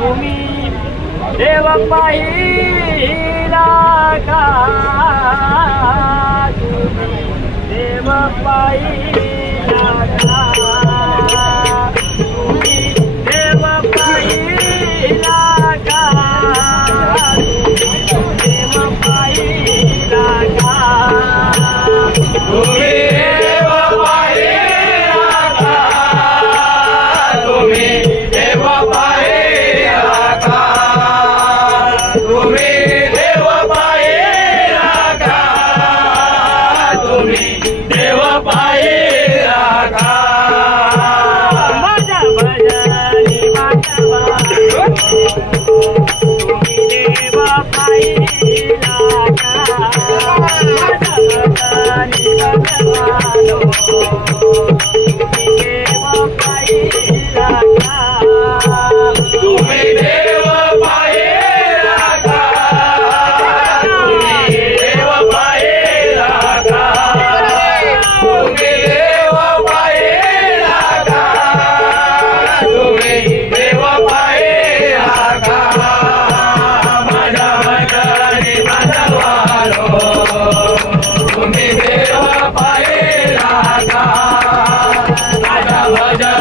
तुम्ही देव पाहिला का तुम्ही देव पाहिला का तुम्ही देव पाहिला का देव पाहिला का तुम्ही देव पाहिला का तुम्ही देव पाहिला का तुम्ही देव पाहिला का तुम्ही देव पाहिला का माझ्या भजनी वाटवा तुम्ही देव पाहिला का माझ्या भजनी वाटवा तुम्ही देव पाहिला का तुम्ही देव पाहिला का तुम्ही देव पाहिला का तुम्ही देव पाहिला का तुम्ही देव पाहिला का माझ्या भजनी बांधवालो तुम्ही देव पाहिला का माझ्या भजनी